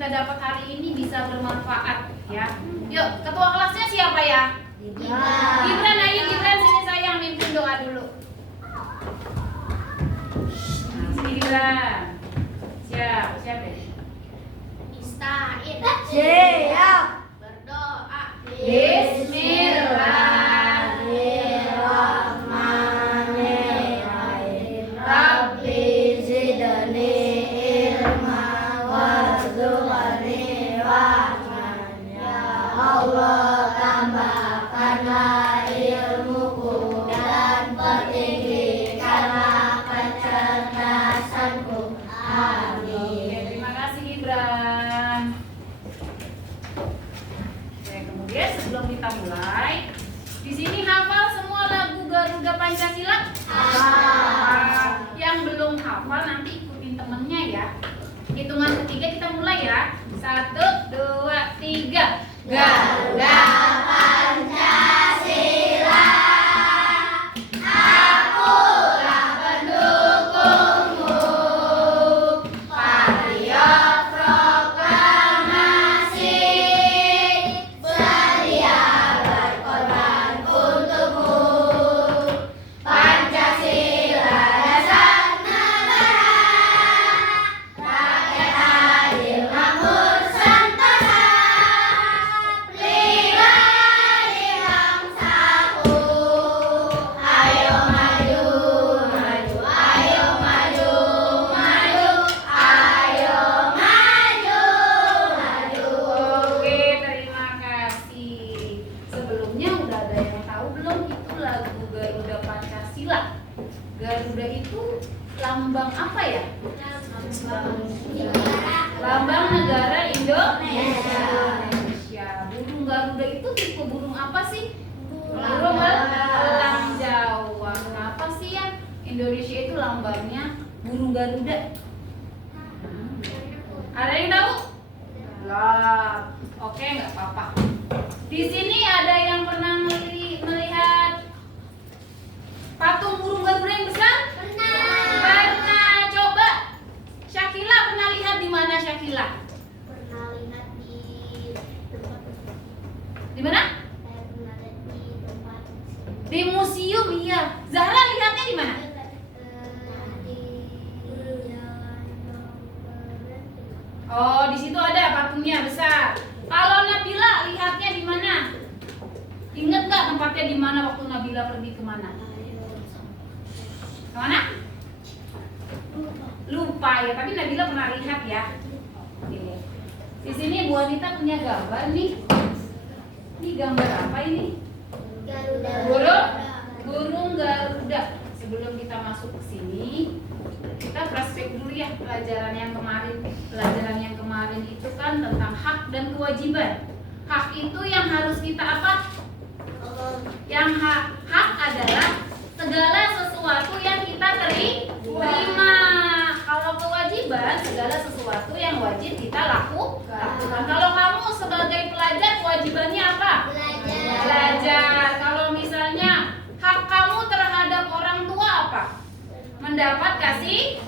kita dapat hari ini bisa bermanfaat ya. Yuk, ketua kelasnya siapa ya? Gibran, ayo Gibran sini sayang mimpin doa dulu. Nah, sini Gibran. Siap ya? Siap. Berdoa. Bismillahirrahmanirrahim. Rabbi zidni ilma warzuqni wahman. Ya Allah, tambahkanlah ilmuku dan pertinggikanlah kecerdasanku. Amin. Oke, terima kasih Gibran. Oke, kemudian sebelum kita mulai, di sini hafal semua lagu Garuda Pancasila? Yang belum hafal nanti ikutin temennya ya. Hitungan ketiga kita mulai ya. 1, 2, 3. Garuda Pancasila, akulah pendukungmu. Patriot proklamasi, sedia berkorban untukmu. Pancasila dasar negara, rakyat adil makmur sentosa. Pelihara bangsaku, ayo maju, maju, ayo maju, maju, ayo maju, maju. Oke, terima kasih. Sebelumnya udah ada yang tahu belum itu lagu Garuda Pancasila? Garuda itu lambang apa ya? Lambang negara Indonesia. Burung Garuda itu tipe burung apa sih? Burung elang Jawa. Kenapa sih ya Indonesia itu lambangnya burung Garuda? Ada yang tahu? Belum. Oke, nggak apa-apa. Di sini ada yang pernah melihat patung burung Garuda yang besar? Pernah. Coba Syakila pernah lihat di mana Syakila? Pernah lihat di tempat, Di mana? saya pernah lihat di tempat Di museum, iya. Zahra lihatnya di mana? di jalan Jombang. Oh, di situ ada patungnya besar. Kalau Nabila lihatnya di mana? Ingat nggak tempatnya di mana waktu Nabila pergi kemana? Kemana? Lupa ya, tapi Nabila pernah lihat ya. Oke. Di sini Bu Anita punya gambar nih. Ini gambar apa ini? Garuda. Burung Garuda. Sebelum kita masuk ke sini, kita flashback dulu ya pelajaran yang kemarin. Pelajaran yang kemarin itu kan tentang hak dan kewajiban. Hak itu yang harus kita apa? Yang hak adalah segala sesuatu yang kita terima. Kalau kewajiban segala sesuatu yang wajib kita lakukan. Kalau kamu sebagai pelajar kewajibannya apa? Belajar. Kalau misalnya hak kamu terhadap orang tua apa? Mendapat kasih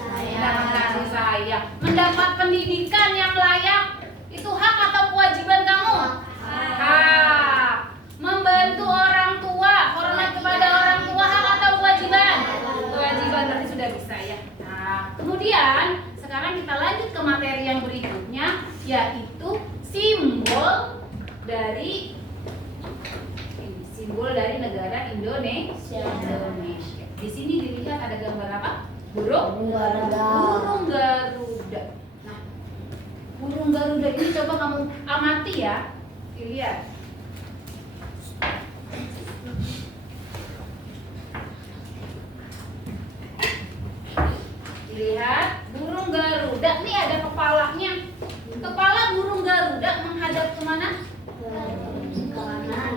sayang. Mendapat pendidikan yang layak. Itu hak atau kewajiban kamu? Hak. Membantu orang tua, hormat kepada orang tua, hak atau kewajiban? Kewajiban, berarti sudah bisa ya. Nah, kemudian sekarang kita lanjut ke materi yang berikutnya, yaitu simbol dari negara Indonesia. Di sini dilihat ada gambar apa? Burung Garuda. Nah, burung Garuda ini coba kamu amati ya. Dilihat. Dilihat burung Garuda. Nih ada kepalanya. Kepala burung Garuda menghadap kemana?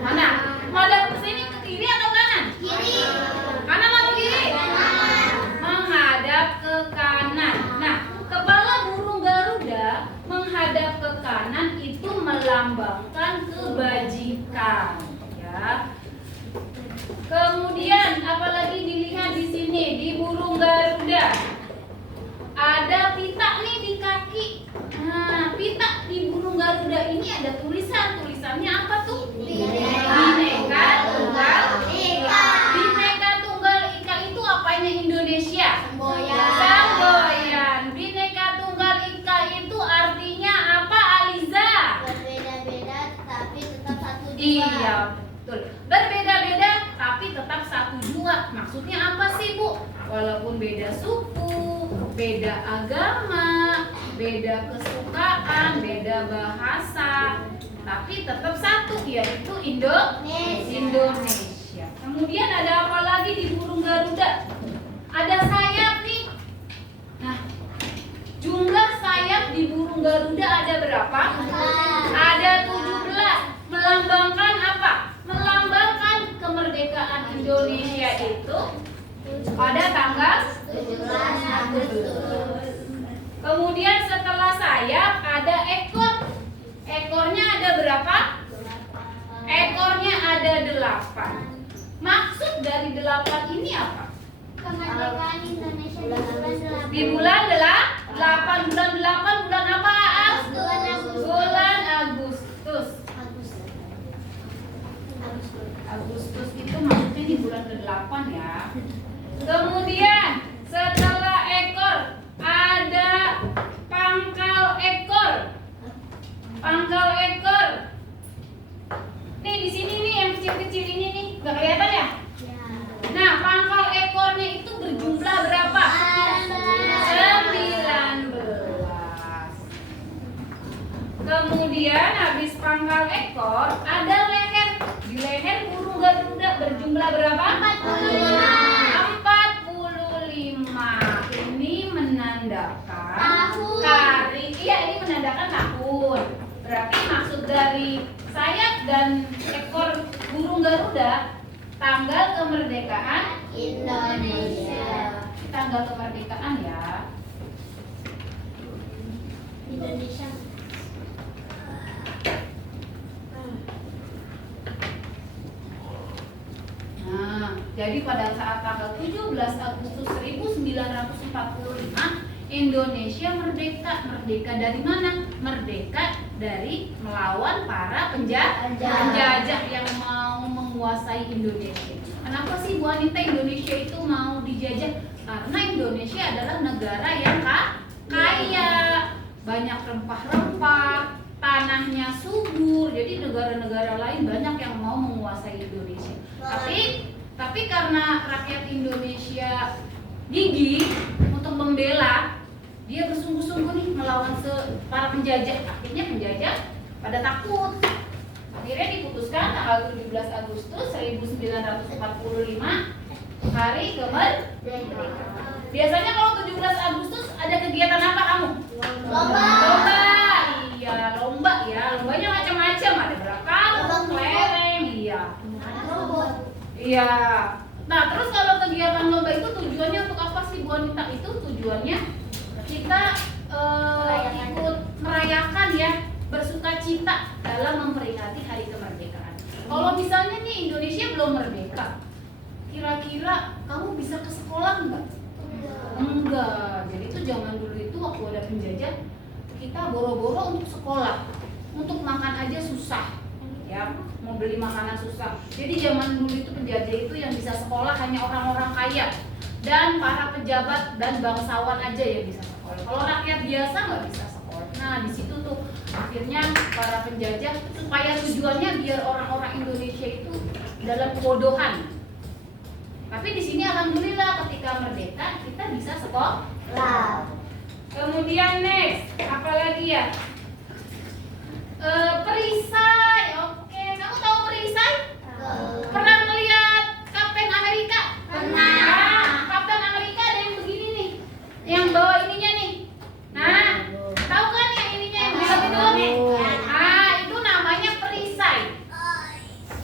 Mana? Menghadap ke sini, ke kiri atau kanan? Kiri. Kanan atau kiri? Menghadap ke kanan. Nah, kepala burung Garuda menghadap ke kanan itu melambangkan kebajikan, ya. Kemudian apalagi dilihat di sini di burung Garuda ada pita nih di kaki. Nah, pita di Iya, betul. Berbeda-beda tapi tetap satu jua. Maksudnya apa sih, Bu? Walaupun beda suku, beda agama, beda kesukaan, beda bahasa, tapi tetap satu, yaitu Indonesia. Kemudian ada apa lagi di burung Garuda? Ada sayap nih. Nah, jumlah sayap di burung Garuda ada berapa? Ada 17. Melambangkan apa? Melambangkan kemerdekaan Indonesia itu pada tanggal 17 Agustus. Kemudian setelah sayap ada ekor. Ekornya ada berapa? Ekornya ada 8. Maksud dari 8 ini apa? Kemerdekaan Indonesia Di bulan 8. Bulan 8 bulan apa? Bulan Agustus. Agustus itu maksudnya di bulan ke-8 ya. Kemudian setelah ekor ada pangkal ekor. Pangkal ekor. Nih di sini nih yang kecil-kecil ini nih, nggak kelihatan ya? Nah, pangkal ekornya itu berjumlah berapa? 19. Kemudian habis pangkal ekor ada leher. Di leher burung Garuda berjumlah berapa? 45. Ini menandakan Tahun. hari. Iya, ini menandakan tahun. Berarti maksud dari sayap dan ekor burung Garuda tanggal kemerdekaan Indonesia. Tanggal kemerdekaan ya. Indonesia. Nah, jadi pada saat tanggal 17 Agustus 1945 Indonesia merdeka. Merdeka dari mana? Merdeka dari melawan para penjajah yang mau menguasai Indonesia. Kenapa sih Bu Anita Indonesia itu mau dijajah? Karena Indonesia adalah negara yang kaya, banyak rempah-rempah, tanahnya subur. Jadi negara-negara lain banyak yang mau menguasai Indonesia. Tapi karena rakyat Indonesia gigih untuk membela, dia bersungguh-sungguh nih melawan para penjajah. Akhirnya penjajah pada takut. Akhirnya diputuskan tanggal 17 Agustus 1945 hari kemerdekaan. Biasanya kalau 17 Agustus ada kegiatan apa kamu? Lomba. Iya, lomba ya. Lombanya macam-macam, ada berakaung, kelereng, iya. Iya. Nah, terus kalau kegiatan lomba itu tujuannya untuk apa sih Bu Anita? Itu tujuannya kita ikut merayakan ya, bersukacita dalam memperingati hari kemerdekaan. Kalau misalnya nih Indonesia belum merdeka, kira-kira kamu bisa ke sekolah enggak? Enggak. Jadi itu zaman dulu itu waktu ada penjajah, kita boro-boro untuk sekolah, untuk makan aja susah, ya, mau beli makanan susah. Jadi zaman dulu itu penjajah itu yang bisa sekolah hanya orang-orang kaya dan para pejabat dan bangsawan aja yang bisa sekolah. Kalau rakyat biasa nggak bisa sekolah. Nah di situ tuh akhirnya para penjajah supaya tujuannya biar orang-orang Indonesia itu dalam kebodohan. Tapi di sini alhamdulillah ketika merdeka kita bisa sekolah. Kemudian next, apa lagi ya? Perisai. Oke, kamu tahu perisai? Pernah melihat Kapten Amerika? Pernah. Nah, Kapten Amerika ada yang begini nih, yang bawa ininya nih. Nah, tahu kan yang ininya yang belok itu? Ah, itu namanya perisai.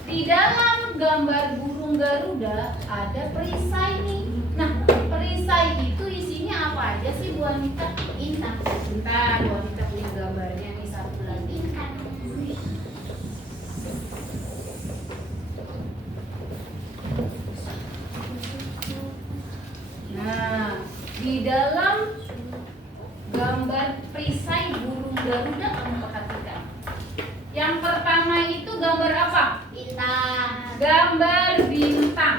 Di dalam gambar burung Garuda ada perisai nih. Nah, perisai itu isinya apa aja sih Bu Anita? Intan. Bentar, Bu Anita punya gambarnya nih satu lagi. Nah, di dalam gambar perisai burung Garuda kamu perhatikan. Yang pertama itu gambar apa? Bintang. Gambar bintang.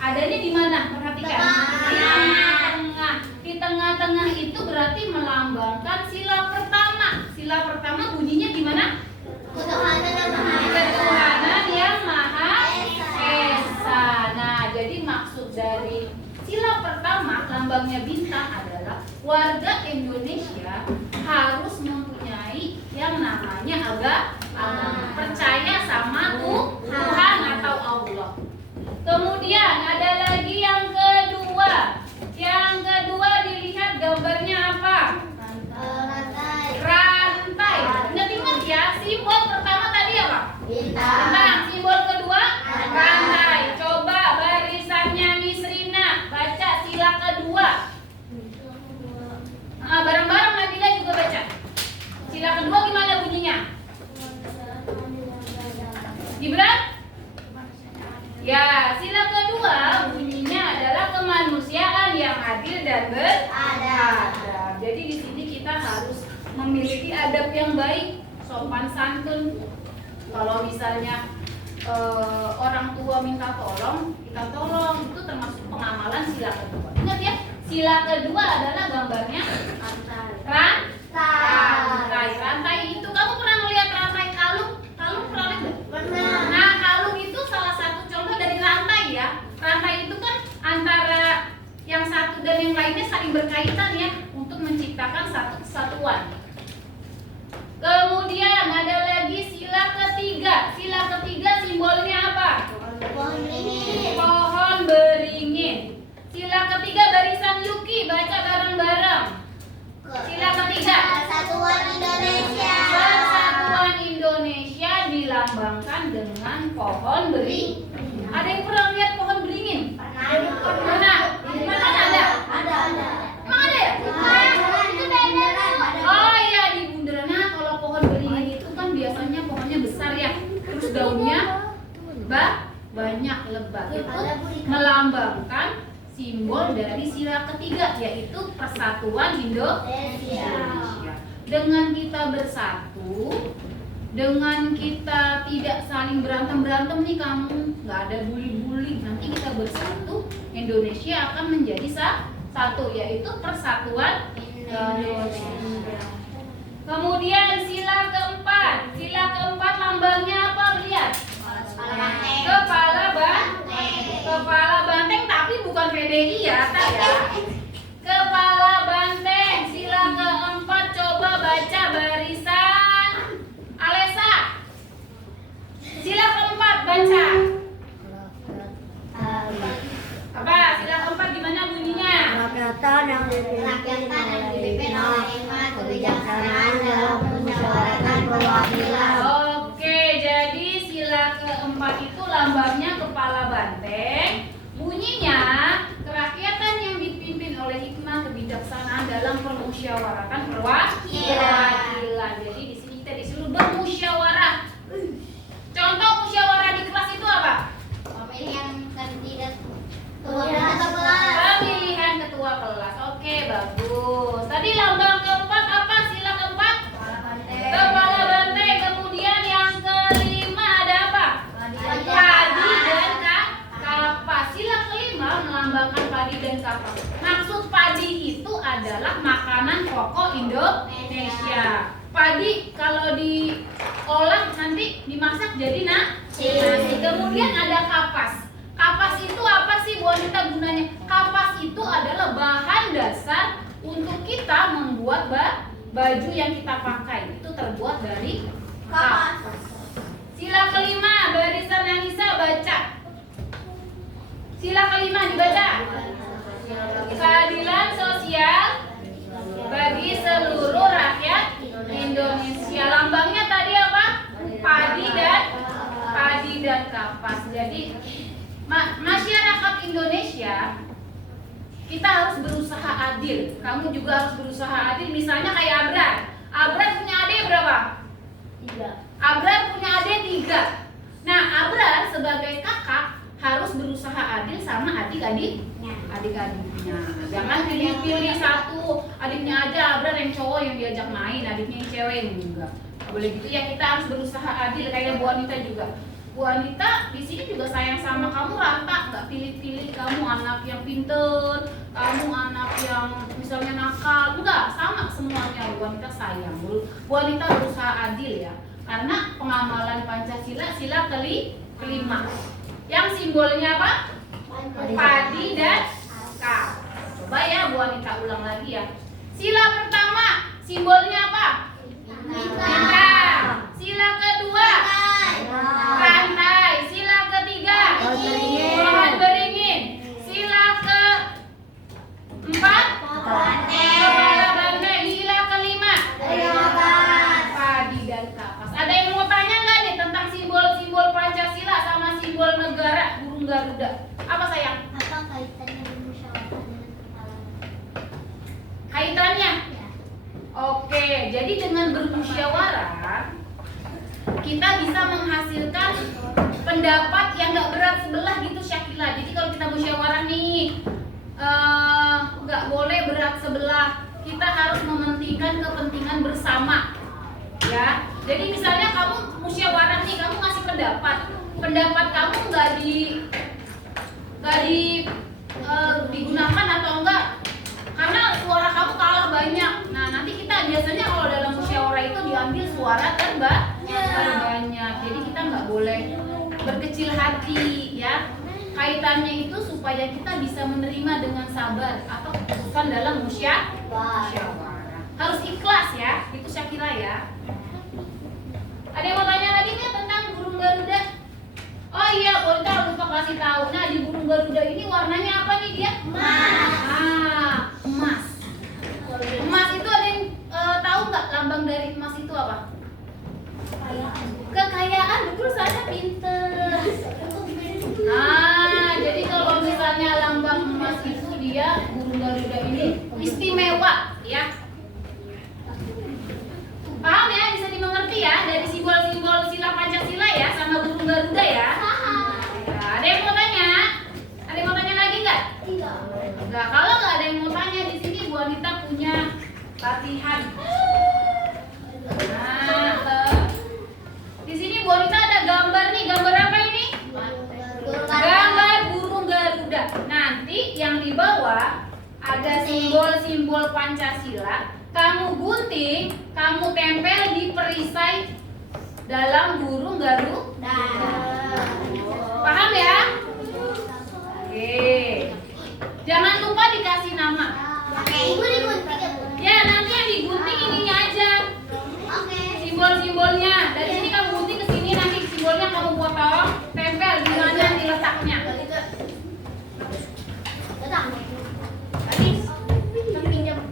Adanya di mana? Perhatikan. Tengah. Di tengah. Di tengah-tengah itu berarti melambangkan sila pertama. Sila pertama bunyinya gimana? Ketuhanan yang Maha Esa. Ketuhanan warga Indonesia harus mempunyai yang namanya agama, percaya sama Tuhan atau Allah. Kemudian ada lagi yang kedua. Yang kedua dilihat gambarnya apa? Rantai. Ingat-ingat ya, simbol pertama tadi apa? Bintang. Simbol kedua rantai. Coba barisannya Miss Rina baca sila kedua. Bareng-bareng Nabila juga baca. Sila kedua gimana bunyinya? Gibran? Ya, sila kedua bunyinya adalah kemanusiaan yang adil dan beradab. Jadi di sini kita harus memiliki adab yang baik, sopan santun. Kalau misalnya orang tua minta tolong, kita tolong, itu termasuk pengamalan sila kedua. Ingat ya, sila kedua adalah gambarnya rantai. Itu kamu pernah melihat rantai kalung? Kalung pernah lihat nggak? Pernah. Nah, kalung itu salah satu contoh dari rantai ya. Rantai itu kan antara yang satu dan yang lainnya saling berkaitan ya untuk menciptakan satu kesatuan. Kemudian ada lagi sila ketiga. Sila ketiga simbolnya apa? Pohon beringin. Sila ketiga barisan Yuki, baca bareng-bareng. Sila ketiga. Persatuan Indonesia. Persatuan Indonesia dilambangkan dengan pohon beringin. Ada yang pernah lihat pohon beringin? Pernah. Di mana ada? Ada. Emang ada ya? Itu daerah. Oh iya, di bundaran. Nah, kalau pohon beringin itu kan biasanya pohonnya besar ya. Terus daunnya banyak lebat. Itu melambangkan simbol dari sila ketiga, yaitu persatuan Indonesia. Dengan kita bersatu, dengan kita tidak saling berantem nih, kamu nggak ada bully, nanti kita bersatu, Indonesia akan menjadi satu, yaitu persatuan Indonesia. Kemudian sila keempat lambangnya apa? Lihat, kepala banteng, tapi bukan PDI ya, kepala banteng. Sila keempat, coba baca barisan Alesa. Sila keempat baca. Apa? Sila keempat gimana bunyinya? Rakyatan yang dipimpin oleh hikmat, kebijaksanaan dalam musyawaratan perwakilan. Oke, jadi sila keempat itu lambangnya kepala banteng. Bunyinya kerakyatan yang dipimpin oleh hikmah kebijaksanaan dalam permusyawaratan perwakilan. Jadi di sini kita disuruh bermusyawarah. Contoh musyawarah di kelas itu apa? Pemilihan kandidat Pemilihan ketua kelas. Oke, bagus. Tadi lambang keempat apa? Sila keempat? Kepala banteng. Kemudian yang kelima ada apa? Padi dan kapas. Sila kelima melambangkan padi dan kapas. Maksud padi itu adalah makanan pokok Indonesia. Padi kalau diolah nanti dimasak jadi nasi. Kemudian ada kapas. Kapas itu apa sih Bu Anita gunanya? Kapas itu adalah bahan dasar untuk kita membuat baju yang kita pakai. Itu terbuat dari kapas. Sila kelima, barisan Anissa baca. Sila kelima dibaca. Keadilan sosial bagi seluruh rakyat Indonesia. Lambangnya tadi apa? Padi dan kapas. Jadi masyarakat Indonesia kita harus berusaha adil. Kamu juga harus berusaha adil. Misalnya kayak Abrar punya adik berapa? 3. Abrar punya adik 3. Nah, Abrar sebagai kakak harus berusaha adil sama adik-adiknya. Jangan pilih-pilih satu, adiknya aja Abrar yang cowok yang diajak main, adiknya yang cewek enggak. Boleh gitu ya, kita harus berusaha adil kayak Bu Anita juga. Bu Anita di sini juga sayang sama kamu rata, nggak pilih-pilih kamu anak yang pinter, kamu anak yang misalnya nakal, enggak, sama semuanya. Bu Anita sayang. Bu Anita berusaha adil ya, karena pengamalan Pancasila sila kelima. Yang simbolnya apa? Padi dan kapas. Coba ya Bu Anita ulang lagi ya. Sila pertama simbolnya apa? Bintang. Sila kedua rantai. Sila ketiga pohon beringin. Sila keempat kepala banteng. Sila kelima padi dan kapas. Ada yang mau tanya nggak nih tentang simbol-simbol Pancasila sama simbol negara burung Garuda? Apa sayang? Apa kaitannya bermusyawarah dengan kepala? Kaitannya? Ya. Oke, jadi dengan bermusyawarah kita bisa menghasilkan pendapat yang nggak berat sebelah gitu Syakila. Jadi kalau kita musyawarah nih nggak boleh berat sebelah. Kita harus mementingkan kepentingan bersama. Ya, jadi misalnya kamu musyawarah nih, kamu ngasih pendapat kamu digunakan atau enggak karena suara kamu kalah banyak. Nah nanti kita biasanya kalau dalam musyawarah itu diambil suara terbanyak. Jadi kita nggak boleh berkecil hati ya. Kaitannya itu supaya kita bisa menerima dengan sabar atau keputusan dalam musyawarah. Harus ikhlas ya, itu Syakira ya. Ada yang mau tanya lagi nggak tentang burung Garuda? Oh iya, Bonita lupa kasih tahu. Nah di burung Garuda ini warnanya apa nih dia? Emas. Emas itu ada yang tahu nggak lambang dari emas itu apa? Kekayaan, betul saja, pinter. Jadi kalau misalnya lambang emas itu dia burung Garuda ini istimewa ya. Paham ya, bisa dimengerti ya dari simbol-simbol sila Pancasila ya sama burung Garuda ya. Ada yang mau tanya? Ada yang mau tanya lagi nggak? Enggak, kalau nggak ada yang mau tanya di sini Bu Anita punya latihan. Di sini Bu Anita ada gambar nih. Gambar apa ini? Gambar burung Garuda. Nanti yang di bawah ada simbol-simbol Pancasila. Kamu gunting, kamu tempel di perisai dalam burung Garuda. Paham ya? Oke. Jangan lupa dikasih nama. Ibu digunting ya, Bu? Ya, nanti yang digunting ininya aja. Oke. Simbol-simbolnya. Dari sini kamu gunting ke sini, nanti simbolnya kamu potong, tempel di mana diletaknya. Datang. Tadi Pinjam.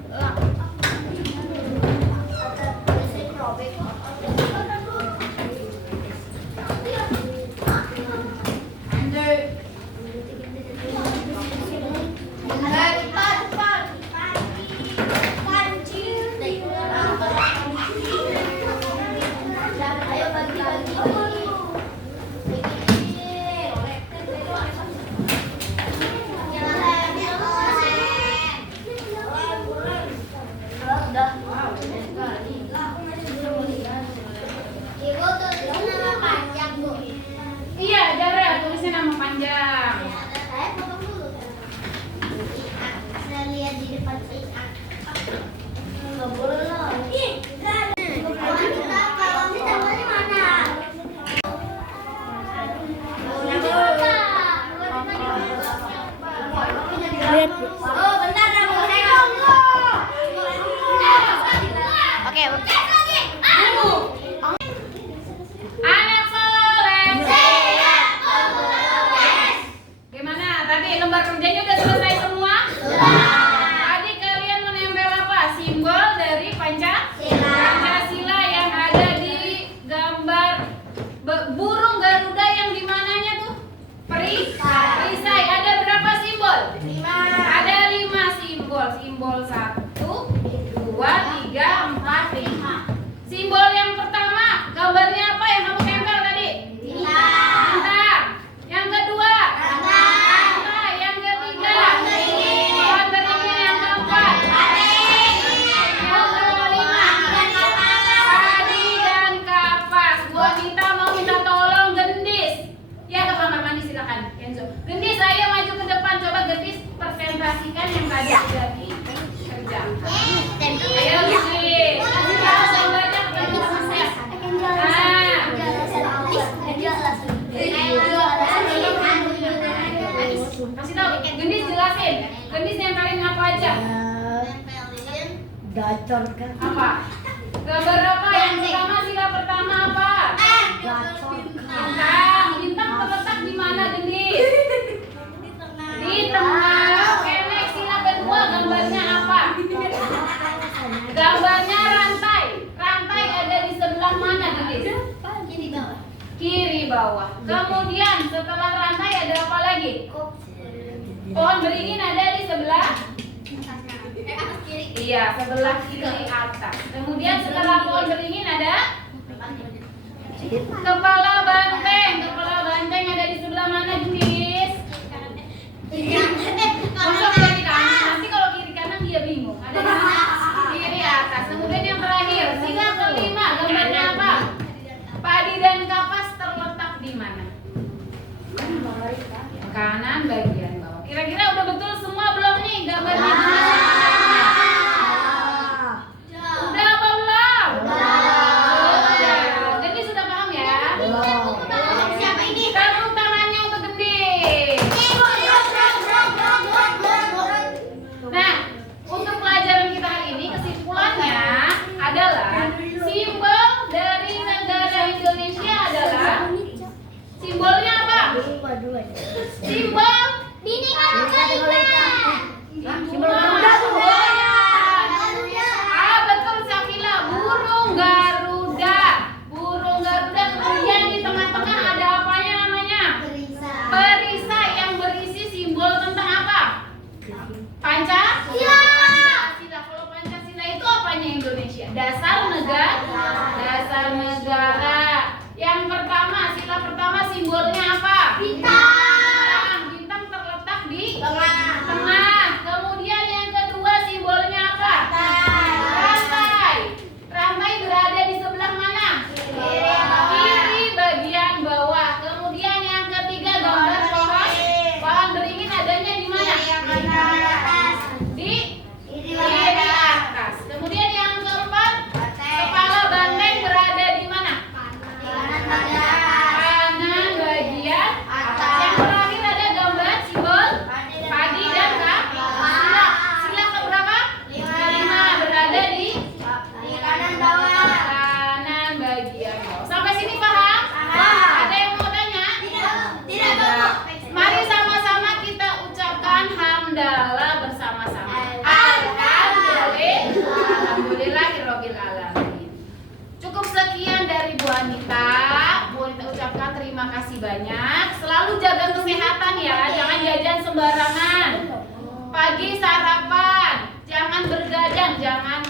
Gacor kan? Apa? Gambar apa? Yang pertama, sila pertama apa? Gacor kan? Bintang. Bintang terletak di mana, Gendis? Di tengah. Oke, next. Sila kedua, gambarnya apa? Gambarnya rantai. Rantai ada di sebelah mana, Gendis? Ini bawah. Kiri bawah. Kemudian setelah rantai ada apa lagi? Pohon beringin ada di sebelah? Atas kiri. Iya, sebelah kiri atas. Kemudian setelah pohon beringin ada kepala banteng. Kepala banteng ada di sebelah mana, Gendis? Masuk kiri kanan. Nanti kalau kiri kanan dia bingung. Ada di kiri atas. Kemudian yang terakhir, sila kelima, gambarnya apa? Padi dan kapas terletak di mana? Kanan bagian bawah. Kira-kira udah betul semua belum nih gambarnya? Udah apa belum? Sudah. Gendis sudah paham ya? Siapa ini? Tepuk tangannya untuk Gendis. Nah, untuk pelajaran kita hari ini kesimpulannya adalah simbol dari negara Indonesia adalah simbolnya apa? Simbol Bineka Tunggal Ika. Simbol Garuda. Ah, betul Syakila, burung Garuda. Burung Garuda. Kemudian di tengah-tengah ada apanya namanya? Perisai yang berisi simbol tentang apa? Pancasila. Pancasila. Kalau Pancasila itu apanya Indonesia? Dasar negara. Dasar negara. Yang pertama, sila pertama simbolnya apa? Bintang. Bintang terletak di tengah. Kemudian yang kedua simbolnya apa? Rantai. Rantai berada di sebelah mana? Kiri bagian bawah. Kemudian yang ketiga gambar pohon. Pohon beringin adanya di mana? Di kiri atas. Kemudian yang keempat, kepala banteng berada di mana? Kanan bagian atas. Yang terakhir ada gambar simbol padi dan sila. Sila keberapa? Kelima berada di kanan bagian bawah. Sampai sini paham? Ada yang mau tanya? Tidak. Mari sama-sama kita ucapkan hamdalah bersama-sama. Alhamdulillahirabbil alamin. Cukup sekian dari Bu Anita. Bu Anita ucapkan terima kasih banyak. Selalu jaga kesehatan ya, jangan jajan sembarangan. Pagi sarapan, jangan bergadang, jangan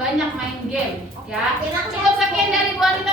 banyak main game ya. Cukup sekian dari Bu Anita.